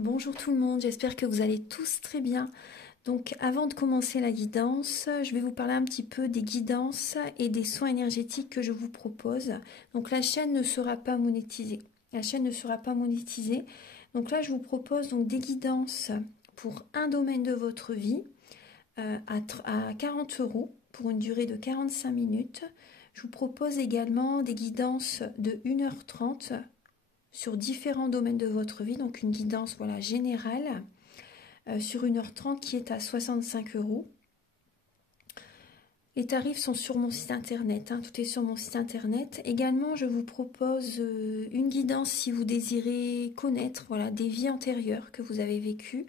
Bonjour tout le monde, j'espère que vous allez tous très bien. Donc avant de commencer la guidance, je vais vous parler un petit peu des guidances et des soins énergétiques que je vous propose. Donc la chaîne ne sera pas monétisée. La chaîne ne sera pas monétisée. Donc là je vous propose donc des guidances pour un domaine de votre vie à 40 € pour une durée de 45 minutes. Je vous propose également des guidances de 1h30 sur différents domaines de votre vie, donc une guidance voilà, générale sur 1h30 qui est à 65 €. Les tarifs sont sur mon site internet, hein, tout est sur mon site internet. Également, je vous propose une guidance si vous désirez connaître voilà, des vies antérieures que vous avez vécues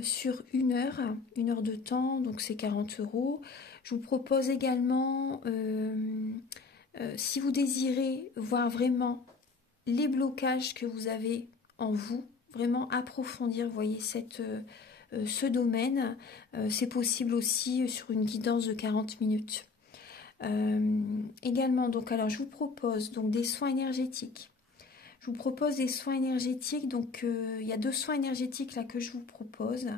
sur une heure de temps, donc c'est 40 €. Je vous propose également, si vous désirez voir vraiment les blocages que vous avez en vous, vraiment approfondir, vous voyez, ce domaine, c'est possible aussi sur une guidance de 40 minutes. Également, donc, alors je vous propose donc des soins énergétiques. Je vous propose des soins énergétiques, donc il y a 2 soins énergétiques là que je vous propose.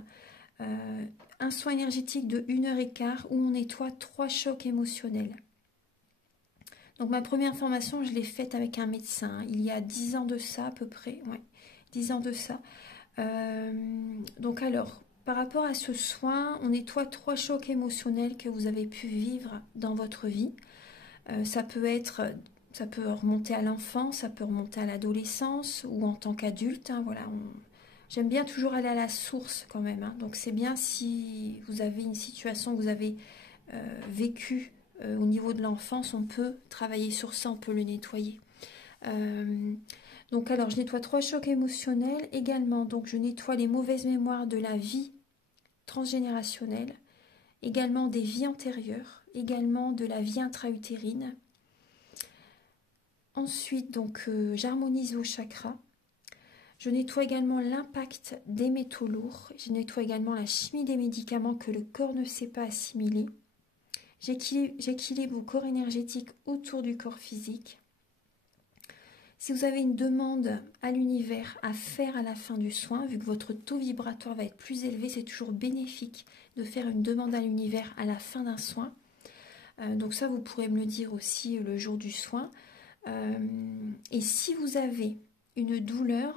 Un soin énergétique de 1h15 où on nettoie 3 chocs émotionnels. Donc ma première formation, je l'ai faite avec un médecin, il y a 10 ans de ça à peu près, ouais, 10 ans de ça. Donc alors, par rapport à ce soin, on nettoie 3 chocs émotionnels que vous avez pu vivre dans votre vie. Ça peut remonter à l'enfance, ça peut remonter à l'adolescence ou en tant qu'adulte, hein, voilà. J'aime bien toujours aller à la source quand même, hein. Donc c'est bien si vous avez une situation que vous avez vécue au niveau de l'enfance, on peut travailler sur ça, on peut le nettoyer. Donc alors je nettoie 3 chocs émotionnels également, donc je nettoie les mauvaises mémoires de la vie transgénérationnelle, également des vies antérieures, également de la vie intra-utérine. Ensuite donc j'harmonise vos chakras. Je nettoie également l'impact des métaux lourds. Je nettoie également la chimie des médicaments que le corps ne sait pas assimiler. J'équilibre vos corps énergétiques autour du corps physique. Si vous avez une demande à l'univers à faire à la fin du soin, vu que votre taux vibratoire va être plus élevé, c'est toujours bénéfique de faire une demande à l'univers à la fin d'un soin. Donc ça, vous pourrez me le dire aussi le jour du soin. Et si vous avez une douleur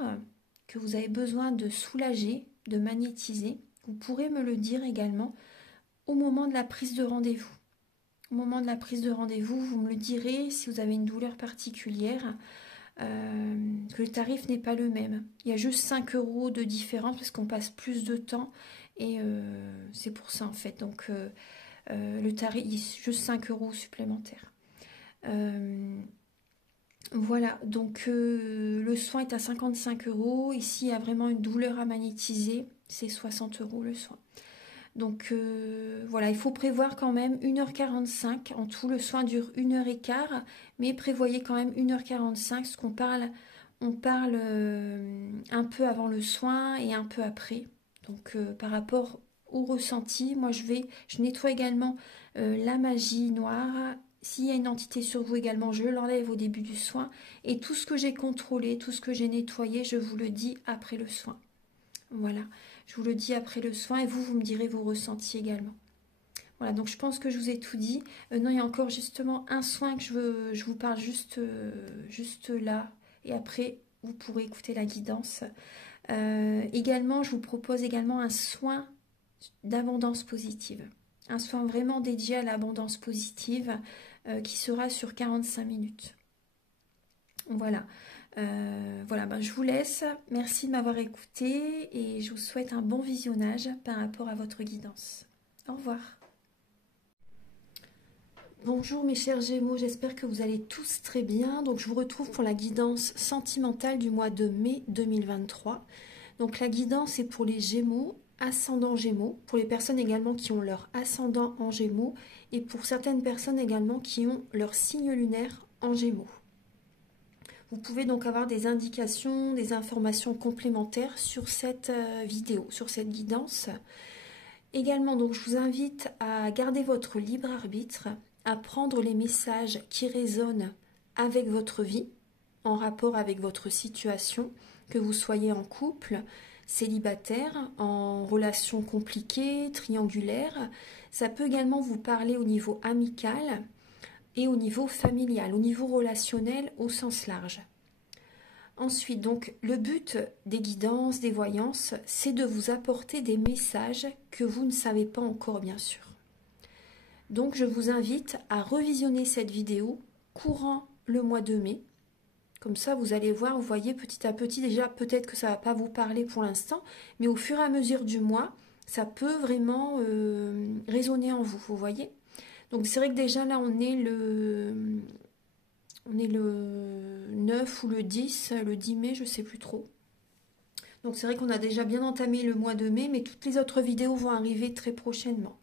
que vous avez besoin de soulager, de magnétiser, vous pourrez me le dire également au moment de la prise de rendez-vous. Au moment de la prise de rendez-vous, vous me le direz si vous avez une douleur particulière, que le tarif n'est pas le même. Il y a juste 5 € de différence parce qu'on passe plus de temps et c'est pour ça en fait. Donc le tarif, il y a juste 5 € supplémentaires. Voilà, donc le soin est à 55 €. Ici, il y a vraiment une douleur à magnétiser, c'est 60 € le soin. Donc voilà, il faut prévoir quand même 1h45. En tout, le soin dure 1h15, mais prévoyez quand même 1h45, parce qu'on parle, on parle un peu avant le soin et un peu après. Donc par rapport au ressenti, moi je nettoie également la magie noire. S'il y a une entité sur vous également, je l'enlève au début du soin. Et tout ce que j'ai contrôlé, tout ce que j'ai nettoyé, je vous le dis après le soin. Voilà, je vous le dis après le soin et vous me direz vos ressentis également. Voilà, donc je pense que je vous ai tout dit. Non, il y a encore justement un soin que je vous parle juste là. Et après, vous pourrez écouter la guidance. Également, je vous propose également un soin d'abondance positive. Un soin vraiment dédié à l'abondance positive qui sera sur 45 minutes. Voilà. Voilà, ben, je vous laisse. Merci de m'avoir écouté et je vous souhaite un bon visionnage par rapport à votre guidance. Au revoir. Bonjour mes chers Gémeaux, j'espère que vous allez tous très bien. Donc je vous retrouve pour la guidance sentimentale du mois de mai 2023. Donc la guidance est pour les Gémeaux, ascendant Gémeaux, pour les personnes également qui ont leur ascendant en Gémeaux et pour certaines personnes également qui ont leur signe lunaire en Gémeaux. Vous pouvez donc avoir des indications, des informations complémentaires sur cette vidéo, sur cette guidance. Également, donc, je vous invite à garder votre libre arbitre, à prendre les messages qui résonnent avec votre vie, en rapport avec votre situation, que vous soyez en couple, célibataire, en relation compliquée, triangulaire. Ça peut également vous parler au niveau amical et au niveau familial, au niveau relationnel au sens large. Ensuite, donc, le but des guidances, des voyances, c'est de vous apporter des messages que vous ne savez pas encore, bien sûr. Donc, je vous invite à revisionner cette vidéo courant le mois de mai. Comme ça, vous allez voir, vous voyez petit à petit, déjà, peut-être que ça ne va pas vous parler pour l'instant, mais au fur et à mesure du mois, ça peut vraiment résonner en vous, vous voyez. Donc, c'est vrai que déjà, là, on est le 9 ou le 10 mai, je ne sais plus trop. Donc, c'est vrai qu'on a déjà bien entamé le mois de mai, mais toutes les autres vidéos vont arriver très prochainement.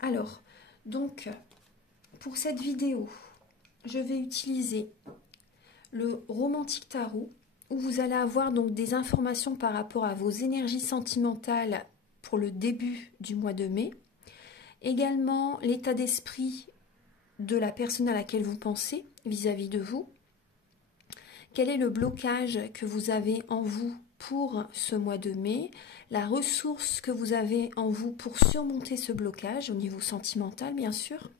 Alors, donc, pour cette vidéo, je vais utiliser le Romantique Tarot, où vous allez avoir donc des informations par rapport à vos énergies sentimentales pour le début du mois de mai. Également, l'état d'esprit de la personne à laquelle vous pensez vis-à-vis de vous. Quel est le blocage que vous avez en vous pour ce mois de mai? La ressource que vous avez en vous pour surmonter ce blocage au niveau sentimental, bien sûr.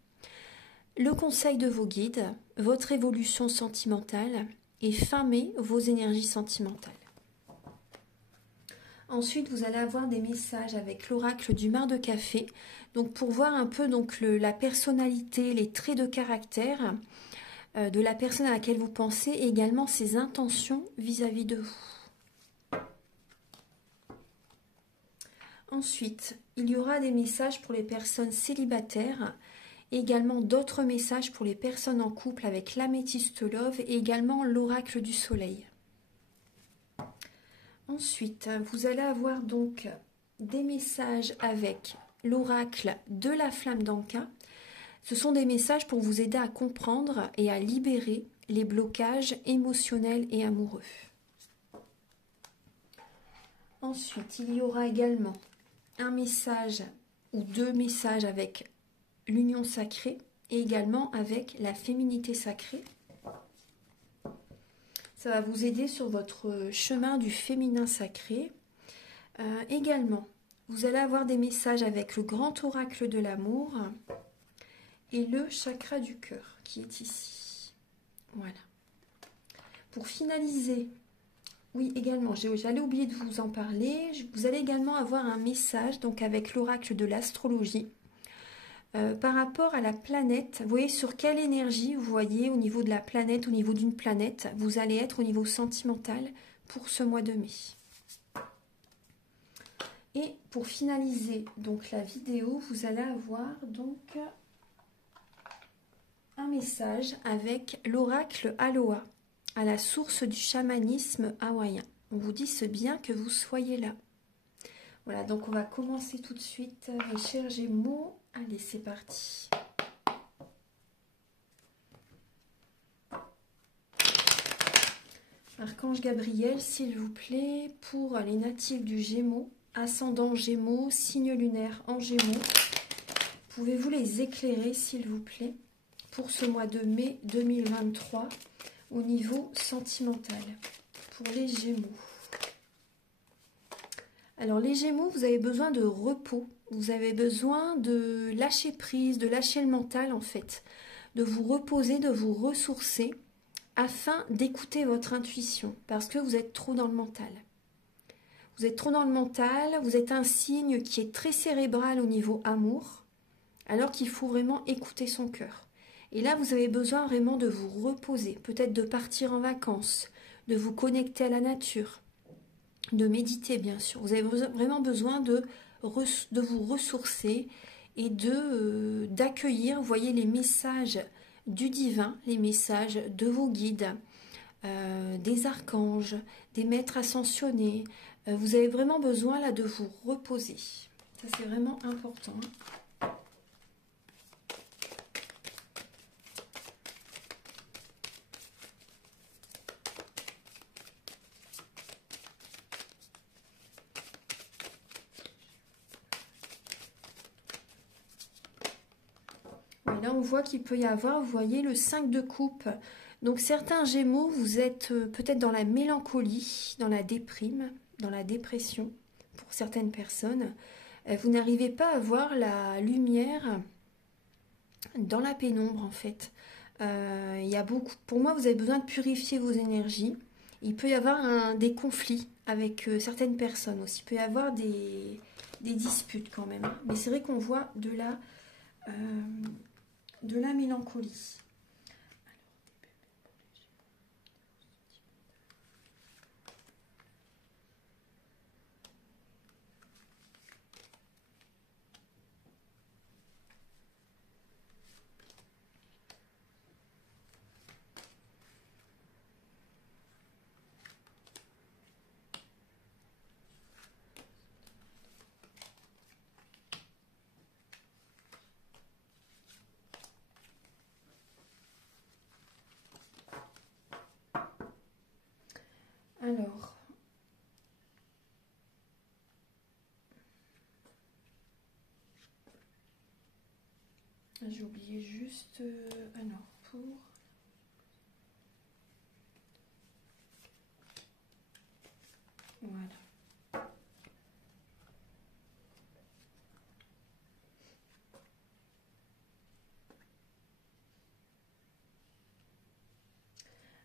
Le conseil de vos guides, votre évolution sentimentale et fin mai, vos énergies sentimentales. Ensuite, vous allez avoir des messages avec l'oracle du mar de café. Donc, pour voir un peu donc, la personnalité, les traits de caractère de la personne à laquelle vous pensez et également ses intentions vis-à-vis de vous. Ensuite, il y aura des messages pour les personnes célibataires, également d'autres messages pour les personnes en couple avec l'améthyste love et également l'oracle du soleil. Ensuite, vous allez avoir donc des messages avec l'oracle de la flamme d'Anka. Ce sont des messages pour vous aider à comprendre et à libérer les blocages émotionnels et amoureux. Ensuite, il y aura également un message ou deux messages avec l'union sacrée et également avec la féminité sacrée. Ça va vous aider sur votre chemin du féminin sacré. Également, vous allez avoir des messages avec le grand oracle de l'amour et le chakra du cœur qui est ici. Voilà. Pour finaliser, oui, également, j'allais oublier de vous en parler. Vous allez également avoir un message donc avec l'oracle de l'astrologie. Par rapport à la planète, vous voyez sur quelle énergie, vous voyez au niveau de la planète, au niveau d'une planète, vous allez être au niveau sentimental pour ce mois de mai. Et pour finaliser donc la vidéo, vous allez avoir donc un message avec l'oracle Aloha, à la source du chamanisme hawaïen. On vous dit c'est bien que vous soyez là. Voilà, donc on va commencer tout de suite, mes chers Gémeaux. Allez, c'est parti. Archange Gabriel, s'il vous plaît, pour les natifs du Gémeaux, ascendant Gémeaux, signe lunaire en Gémeaux, pouvez-vous les éclairer, s'il vous plaît, pour ce mois de mai 2023, au niveau sentimental, pour les Gémeaux. Alors les Gémeaux, vous avez besoin de repos, vous avez besoin de lâcher prise, de lâcher le mental en fait, de vous reposer, de vous ressourcer afin d'écouter votre intuition parce que vous êtes trop dans le mental. Vous êtes trop dans le mental, vous êtes un signe qui est très cérébral au niveau amour, alors qu'il faut vraiment écouter son cœur. Et là, vous avez besoin vraiment de vous reposer, peut-être de partir en vacances, de vous connecter à la nature, de méditer bien sûr. Vous avez vraiment besoin de vous ressourcer et d'accueillir, vous voyez, les messages du divin, les messages de vos guides, des archanges, des maîtres ascensionnés. Vous avez vraiment besoin là de vous reposer. Ça c'est vraiment important. Là, on voit qu'il peut y avoir, vous voyez, le 5 de coupe. Donc certains Gémeaux, vous êtes peut-être dans la mélancolie, dans la déprime, dans la dépression pour certaines personnes. Vous n'arrivez pas à voir la lumière dans la pénombre en fait. Il y a beaucoup. Pour moi, vous avez besoin de purifier vos énergies. Il peut y avoir des conflits avec certaines personnes aussi. Il peut y avoir des disputes quand même. Mais c'est vrai qu'on voit de la mélancolie. Alors, j'ai oublié juste... alors, pour... Voilà.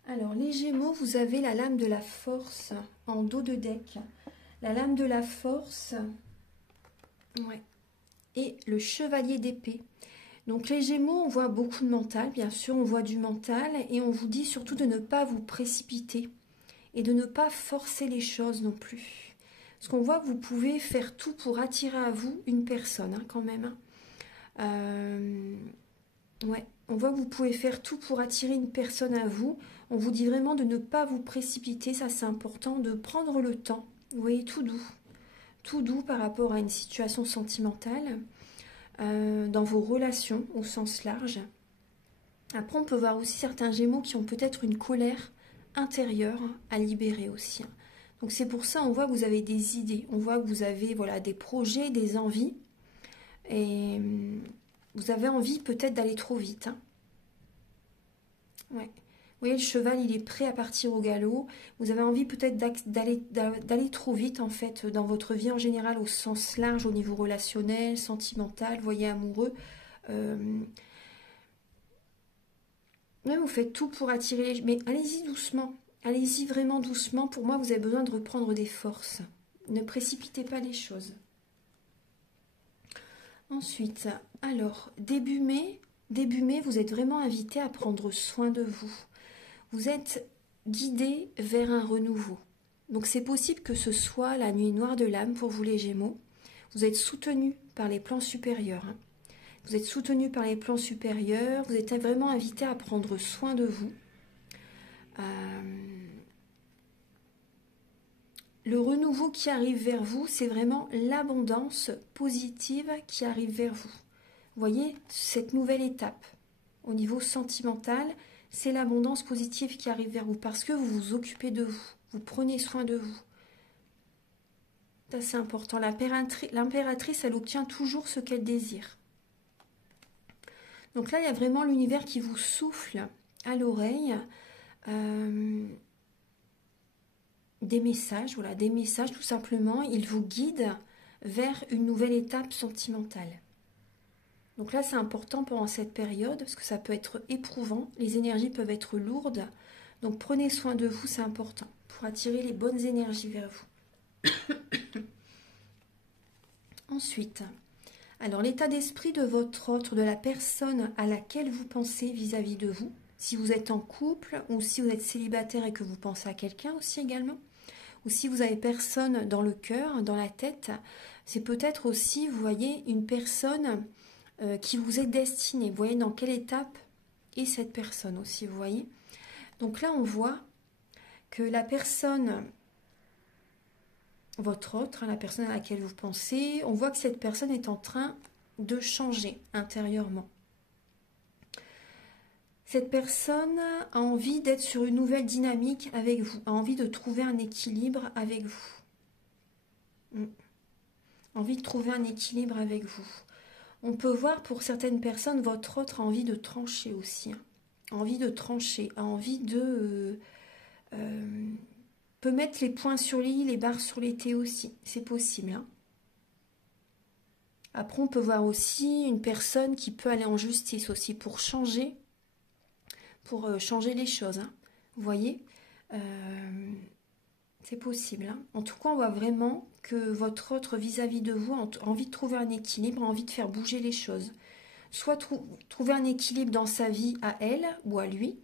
Alors, les Gémeaux, vous avez la lame de la force en dos de deck. La lame de la force, ouais, et le chevalier d'épée. Donc, les Gémeaux, on voit beaucoup de mental, bien sûr, on voit du mental, et on vous dit surtout de ne pas vous précipiter et de ne pas forcer les choses non plus. Parce qu'on voit que vous pouvez faire tout pour attirer à vous une personne, hein, quand même. Ouais, on voit que vous pouvez faire tout pour attirer une personne à vous. On vous dit vraiment de ne pas vous précipiter, ça c'est important, de prendre le temps. Vous voyez, tout doux par rapport à une situation sentimentale, dans vos relations au sens large. Après, on peut voir aussi certains Gémeaux qui ont peut-être une colère intérieure à libérer aussi. Donc c'est pour ça, on voit que vous avez des idées, on voit que vous avez voilà, des projets, des envies. Et vous avez envie peut-être d'aller trop vite. Hein. Ouais. Vous voyez, le cheval, il est prêt à partir au galop. Vous avez envie peut-être d'aller trop vite, en fait, dans votre vie en général, au sens large, au niveau relationnel, sentimental, vous voyez, amoureux. Ouais, vous faites tout pour attirer les... Mais allez-y doucement. Allez-y vraiment doucement. Pour moi, vous avez besoin de reprendre des forces. Ne précipitez pas les choses. Ensuite, alors, début mai, vous êtes vraiment invité à prendre soin de vous. Vous êtes guidé vers un renouveau. Donc c'est possible que ce soit la nuit noire de l'âme pour vous les Gémeaux. Vous êtes soutenu par les plans supérieurs. Hein. Vous êtes soutenu par les plans supérieurs. Vous êtes vraiment invité à prendre soin de vous. Le renouveau qui arrive vers vous, c'est vraiment l'abondance positive qui arrive vers vous. Vous voyez, cette nouvelle étape au niveau sentimental, c'est l'abondance positive qui arrive vers vous parce que vous vous occupez de vous, vous prenez soin de vous. C'est important. L'impératrice, elle obtient toujours ce qu'elle désire. Donc là, il y a vraiment l'univers qui vous souffle à l'oreille des messages, voilà, des messages tout simplement. Il vous guide vers une nouvelle étape sentimentale. Donc là, c'est important pendant cette période parce que ça peut être éprouvant. Les énergies peuvent être lourdes. Donc prenez soin de vous, c'est important pour attirer les bonnes énergies vers vous. Ensuite, alors l'état d'esprit de votre autre, de la personne à laquelle vous pensez vis-à-vis de vous. Si vous êtes en couple ou si vous êtes célibataire et que vous pensez à quelqu'un aussi également. Ou si vous avez personne dans le cœur, dans la tête, c'est peut-être aussi, vous voyez, une personne qui vous est destinée. Vous voyez dans quelle étape est cette personne aussi, vous voyez. Donc là, on voit que la personne, votre autre, la personne à laquelle vous pensez, on voit que cette personne est en train de changer intérieurement. Cette personne a envie d'être sur une nouvelle dynamique avec vous, a envie de trouver un équilibre avec vous. Envie de trouver un équilibre avec vous. On peut voir pour certaines personnes, votre autre a envie de trancher aussi. envie de trancher, a envie de... peut mettre les points sur les i, les barres sur les t aussi, c'est possible. Hein. Après, on peut voir aussi une personne qui peut aller en justice aussi pour changer les choses. Hein. Vous voyez c'est possible. Hein. En tout cas, on voit vraiment que votre autre vis-à-vis de vous a envie de trouver un équilibre, a envie de faire bouger les choses. Soit trouver un équilibre dans sa vie à elle ou à lui,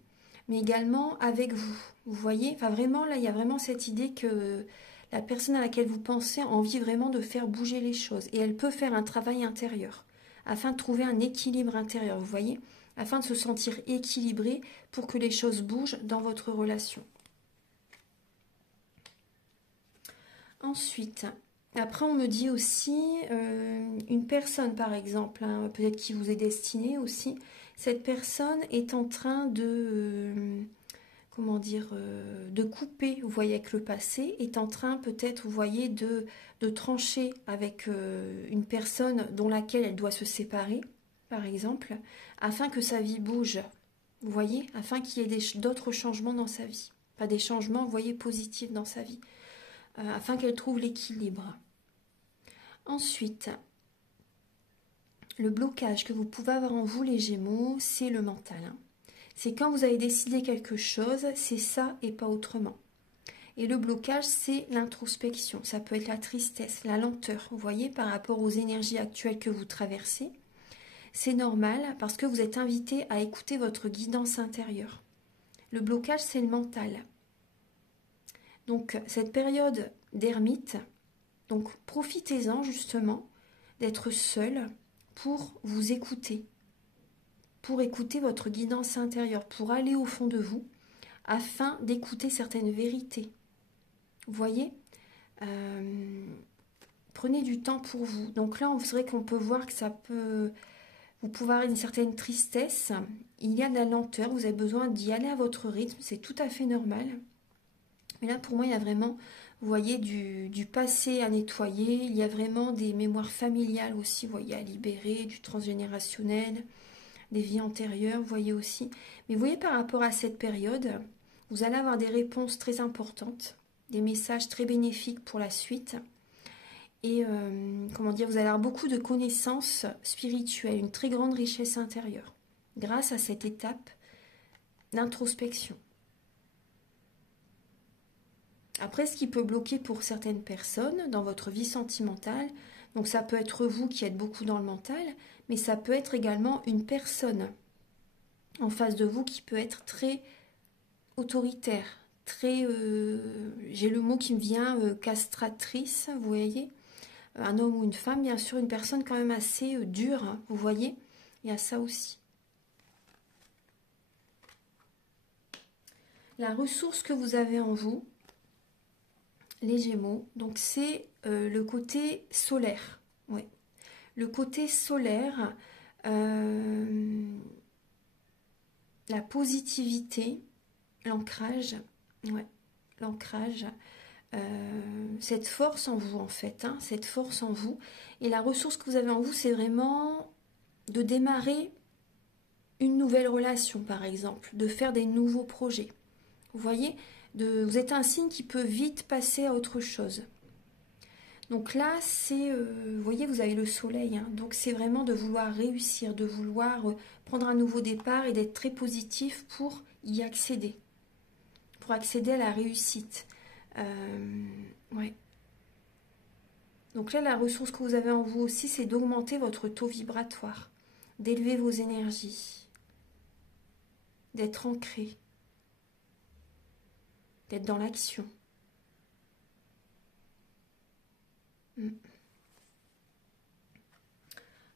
mais également avec vous. Vous voyez, enfin vraiment, là, il y a vraiment cette idée que la personne à laquelle vous pensez a envie vraiment de faire bouger les choses. Et elle peut faire un travail intérieur, afin de trouver un équilibre intérieur, vous voyez, afin de se sentir équilibré pour que les choses bougent dans votre relation. Ensuite, après on me dit aussi, une personne par exemple, hein, peut-être qui vous est destinée aussi, cette personne est en train de, comment dire, de couper, vous voyez, avec le passé, est en train peut-être, vous voyez, de trancher avec une personne dont laquelle elle doit se séparer, par exemple, afin que sa vie bouge, vous voyez, afin qu'il y ait d'autres changements dans sa vie, pas des changements, vous voyez, positifs dans sa vie. Afin qu'elle trouve l'équilibre. Ensuite, le blocage que vous pouvez avoir en vous, les Gémeaux, c'est le mental. Hein. C'est quand vous avez décidé quelque chose, c'est ça et pas autrement. Et le blocage, c'est l'introspection. Ça peut être la tristesse, la lenteur, vous voyez, par rapport aux énergies actuelles que vous traversez. C'est normal parce que vous êtes invité à écouter votre guidance intérieure. Le blocage, c'est le mental. Donc, cette période d'ermite, donc profitez-en justement d'être seul pour vous écouter, pour écouter votre guidance intérieure, pour aller au fond de vous, afin d'écouter certaines vérités. Vous voyez prenez du temps pour vous. Donc là, c'est vrai qu'on peut voir que ça peut... Vous pouvez avoir une certaine tristesse, il y a de la lenteur, vous avez besoin d'y aller à votre rythme, c'est tout à fait normal. Mais là, pour moi, il y a vraiment, vous voyez, du passé à nettoyer. Il y a vraiment des mémoires familiales aussi, vous voyez, à libérer, du transgénérationnel, des vies antérieures, vous voyez aussi. Mais vous voyez, par rapport à cette période, vous allez avoir des réponses très importantes, des messages très bénéfiques pour la suite. Et, comment dire, vous allez avoir beaucoup de connaissances spirituelles, une très grande richesse intérieure, grâce à cette étape d'introspection. Après, ce qui peut bloquer pour certaines personnes dans votre vie sentimentale, donc ça peut être vous qui êtes beaucoup dans le mental, mais ça peut être également une personne en face de vous qui peut être très autoritaire, très, j'ai le mot qui me vient, castratrice, vous voyez, un homme ou une femme, bien sûr, une personne quand même assez dure, hein, vous voyez, il y a ça aussi. La ressource que vous avez en vous, les Gémeaux, donc c'est le côté solaire. Ouais. Le côté solaire, la positivité, l'ancrage, ouais, l'ancrage, cette force en vous en fait, hein, cette force en vous. Et la ressource que vous avez en vous, c'est vraiment de démarrer une nouvelle relation, par exemple, de faire des nouveaux projets. Vous voyez, vous êtes un signe qui peut vite passer à autre chose. Donc là, c'est, vous voyez, vous avez le soleil, hein, donc c'est vraiment de vouloir réussir, de vouloir prendre un nouveau départ et d'être très positif pour y accéder, pour accéder à la réussite. Ouais. Donc là, la ressource que vous avez en vous aussi, c'est d'augmenter votre taux vibratoire, d'élever vos énergies, d'être ancré, d'être dans l'action.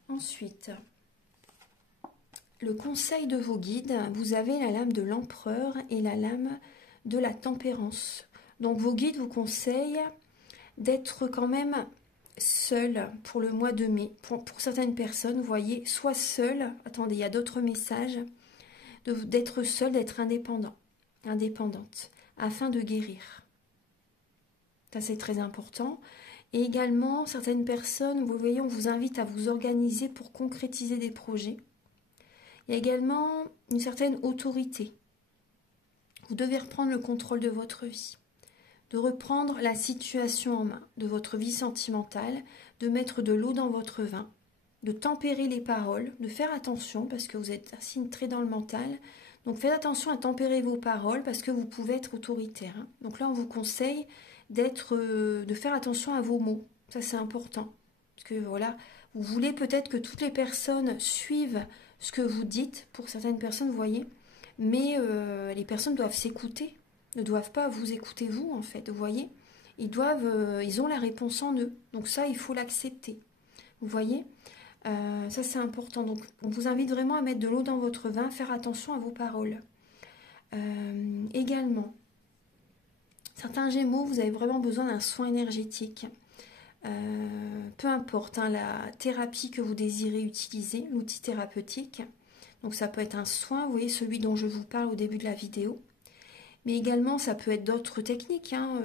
Ensuite, le conseil de vos guides, vous avez la lame de l'empereur et la lame de la tempérance. Donc vos guides vous conseillent d'être quand même seul pour le mois de mai. Pour certaines personnes, vous voyez, soit seul, attendez, il y a d'autres messages, d'être seul, d'être indépendant, indépendante, afin de guérir. Ça, c'est très important. Et également, certaines personnes, vous voyez, on vous invite à vous organiser pour concrétiser des projets. Il y a également une certaine autorité. Vous devez reprendre le contrôle de votre vie, de reprendre la situation en main, de votre vie sentimentale, de mettre de l'eau dans votre vin, de tempérer les paroles, de faire attention parce que vous êtes un signe très dans le mental. Donc faites attention à tempérer vos paroles parce que vous pouvez être autoritaire. Hein. Donc là, on vous conseille de faire attention à vos mots. Ça, c'est important. Parce que voilà, vous voulez peut-être que toutes les personnes suivent ce que vous dites. Pour certaines personnes, vous voyez. Mais les personnes doivent s'écouter. Ne doivent pas vous écouter vous, en fait. Vous voyez. Ils ont la réponse en eux. Donc ça, il faut l'accepter. Vous voyez. Ça, c'est important. Donc, on vous invite vraiment à mettre de l'eau dans votre vin, faire attention à vos paroles. Également, certains Gémeaux, vous avez vraiment besoin d'un soin énergétique. Peu importe hein, la thérapie que vous désirez utiliser, l'outil thérapeutique. Donc, ça peut être un soin, vous voyez, celui dont je vous parle au début de la vidéo. Mais également, ça peut être d'autres techniques. Hein,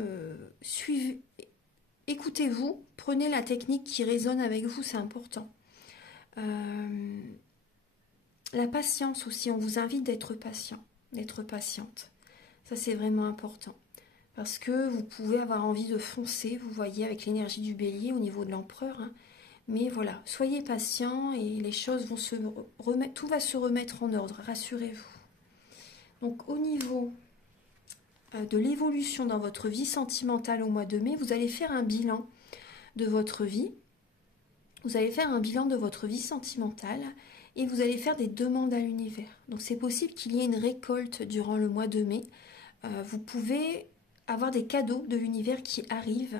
écoutez-vous, prenez la technique qui résonne avec vous, c'est important. La patience aussi, on vous invite d'être patient, d'être patiente. Ça, c'est vraiment important. Parce que vous pouvez avoir envie de foncer, vous voyez, avec l'énergie du bélier au niveau de l'empereur. Hein. Mais voilà, soyez patient et les choses vont se remettre, tout va se remettre en ordre, rassurez-vous. Donc, au niveau de l'évolution dans votre vie sentimentale au mois de mai, vous allez faire un bilan de votre vie. Vous allez faire un bilan de votre vie sentimentale et vous allez faire des demandes à l'univers. Donc c'est possible qu'il y ait une récolte durant le mois de mai. Vous pouvez avoir des cadeaux de l'univers qui arrivent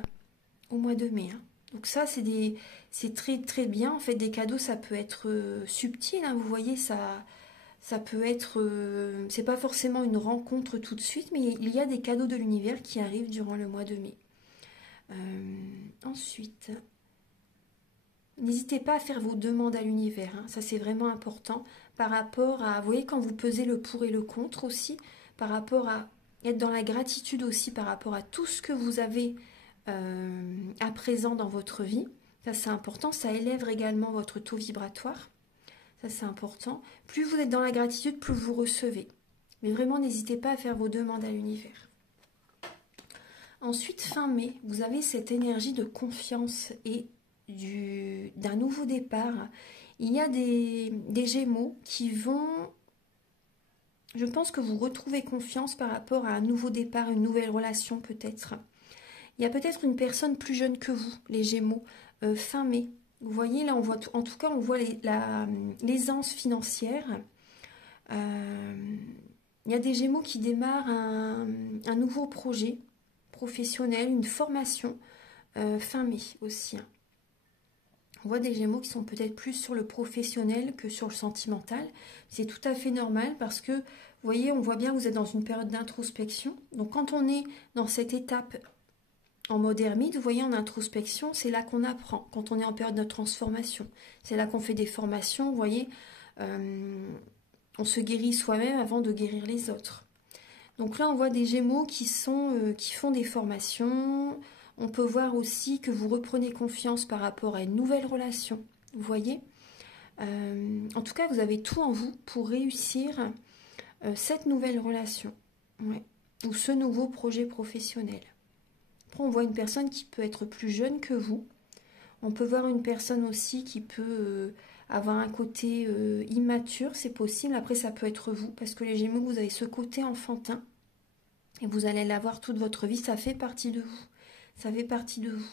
au mois de mai. Hein. Donc ça, c'est très très bien. En fait, des cadeaux, ça peut être subtil. Hein. Vous voyez, ça peut être... c'est pas forcément une rencontre tout de suite, mais il y a des cadeaux de l'univers qui arrivent durant le mois de mai. Ensuite... N'hésitez pas à faire vos demandes à l'univers, hein. Ça c'est vraiment important par rapport à, vous voyez quand vous pesez le pour et le contre aussi, par rapport à être dans la gratitude aussi par rapport à tout ce que vous avez à présent dans votre vie. Ça c'est important, ça élève également votre taux vibratoire, ça c'est important. Plus vous êtes dans la gratitude, plus vous recevez. Mais vraiment n'hésitez pas à faire vos demandes à l'univers. Ensuite, fin mai, vous avez cette énergie de confiance et d'un nouveau départ. Il y a des Gémeaux qui vont, je pense que vous retrouvez confiance par rapport à un nouveau départ, une nouvelle relation peut-être. Il y a peut-être une personne plus jeune que vous, les Gémeaux, fin mai. Vous voyez, là, on voit en tout cas, on voit l'aisance financière. Il y a des Gémeaux qui démarrent un nouveau projet professionnel, une formation, fin mai aussi. On voit des Gémeaux qui sont peut-être plus sur le professionnel que sur le sentimental. C'est tout à fait normal parce que, vous voyez, on voit bien que vous êtes dans une période d'introspection. Donc quand on est dans cette étape en mode ermite, vous voyez, en introspection, c'est là qu'on apprend. Quand on est en période de transformation, c'est là qu'on fait des formations, vous voyez. On se guérit soi-même avant de guérir les autres. Donc là, on voit des Gémeaux qui font des formations. On peut voir aussi que vous reprenez confiance par rapport à une nouvelle relation. Vous voyez, en tout cas, vous avez tout en vous pour réussir cette nouvelle relation. Ouais. Ou ce nouveau projet professionnel. Après, on voit une personne qui peut être plus jeune que vous. On peut voir une personne aussi qui peut avoir un côté immature, c'est possible. Après, ça peut être vous, parce que les Gémeaux, vous avez ce côté enfantin. Et vous allez l'avoir toute votre vie, ça fait partie de vous. Ça fait partie de vous.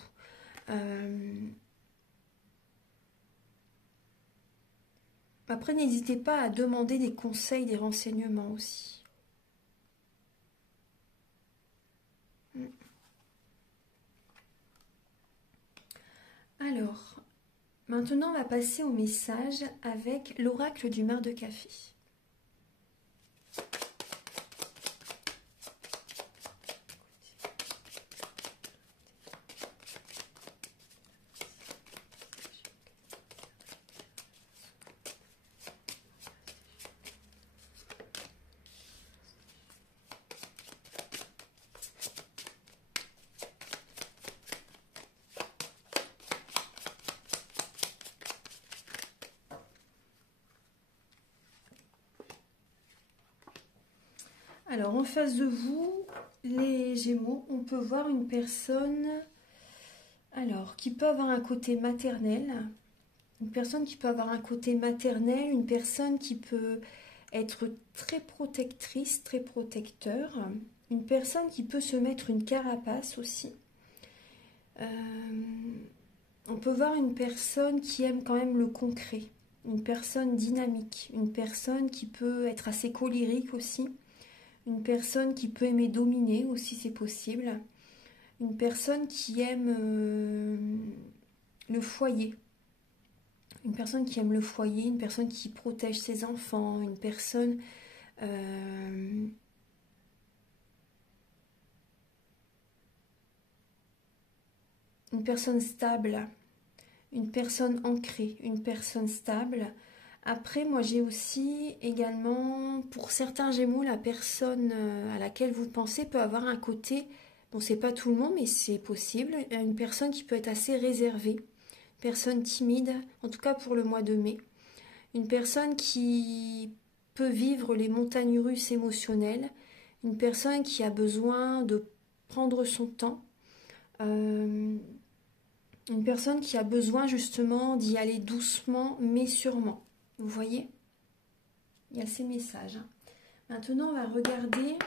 Après, n'hésitez pas à demander des conseils, des renseignements aussi. Alors, maintenant, on va passer au message avec l'oracle du mar de café. Alors, en face de vous, les Gémeaux, on peut voir une personne, alors, qui peut avoir un côté maternel. Une personne qui peut avoir un côté maternel, une personne qui peut être très protectrice, très protecteur. Une personne qui peut se mettre une carapace aussi. On peut voir une personne qui aime quand même le concret. Une personne dynamique. Une personne qui peut être assez colérique aussi. Une personne qui peut aimer dominer aussi, c'est possible. Une personne qui aime le foyer. Une personne qui aime le foyer, une personne qui protège ses enfants, une personne stable, une personne ancrée, une personne stable. Après, moi j'ai aussi également, pour certains Gémeaux, la personne à laquelle vous pensez peut avoir un côté, bon c'est pas tout le monde mais c'est possible, une personne qui peut être assez réservée, personne timide, en tout cas pour le mois de mai. Une personne qui peut vivre les montagnes russes émotionnelles, une personne qui a besoin de prendre son temps, une personne qui a besoin justement d'y aller doucement mais sûrement. Vous voyez? Il y a ces messages. Maintenant, on va regarder.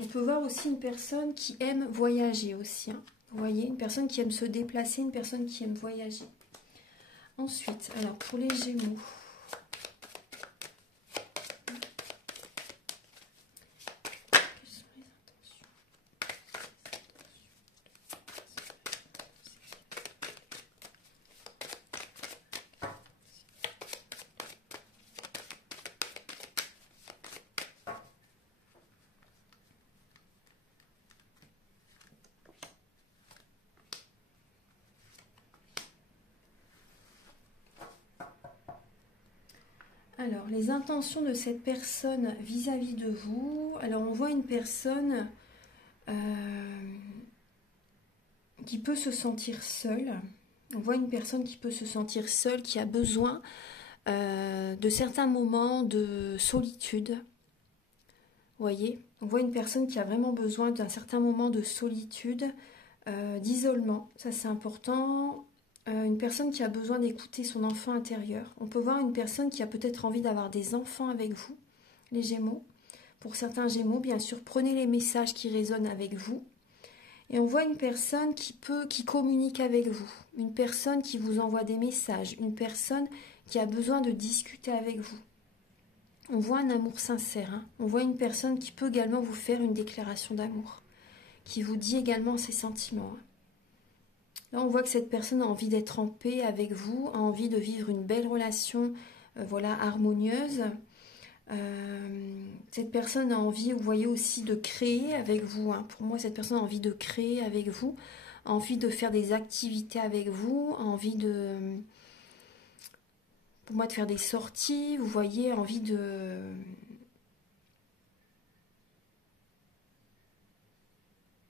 On peut voir aussi une personne qui aime voyager aussi. Vous voyez? Une personne qui aime se déplacer, une personne qui aime voyager. Ensuite, alors pour les Gémeaux. Alors, les intentions de cette personne vis-à-vis de vous. Alors, on voit une personne qui peut se sentir seule. On voit une personne qui peut se sentir seule, qui a besoin de certains moments de solitude. Vous voyez? On voit une personne qui a vraiment besoin d'un certain moment de solitude, d'isolement. Ça, c'est important. Une personne qui a besoin d'écouter son enfant intérieur. On peut voir une personne qui a peut-être envie d'avoir des enfants avec vous, les Gémeaux. Pour certains Gémeaux, bien sûr, prenez les messages qui résonnent avec vous. Et on voit une personne qui communique avec vous. Une personne qui vous envoie des messages. Une personne qui a besoin de discuter avec vous. On voit un amour sincère. Hein. On voit une personne qui peut également vous faire une déclaration d'amour. Qui vous dit également ses sentiments. Hein. Là, on voit que cette personne a envie d'être en paix avec vous, a envie de vivre une belle relation, voilà, harmonieuse. Cette personne a envie, vous voyez aussi, de créer avec vous. Hein. Pour moi, cette personne a envie de créer avec vous, a envie de faire des activités avec vous, a envie de, pour moi, de faire des sorties. Vous voyez, envie de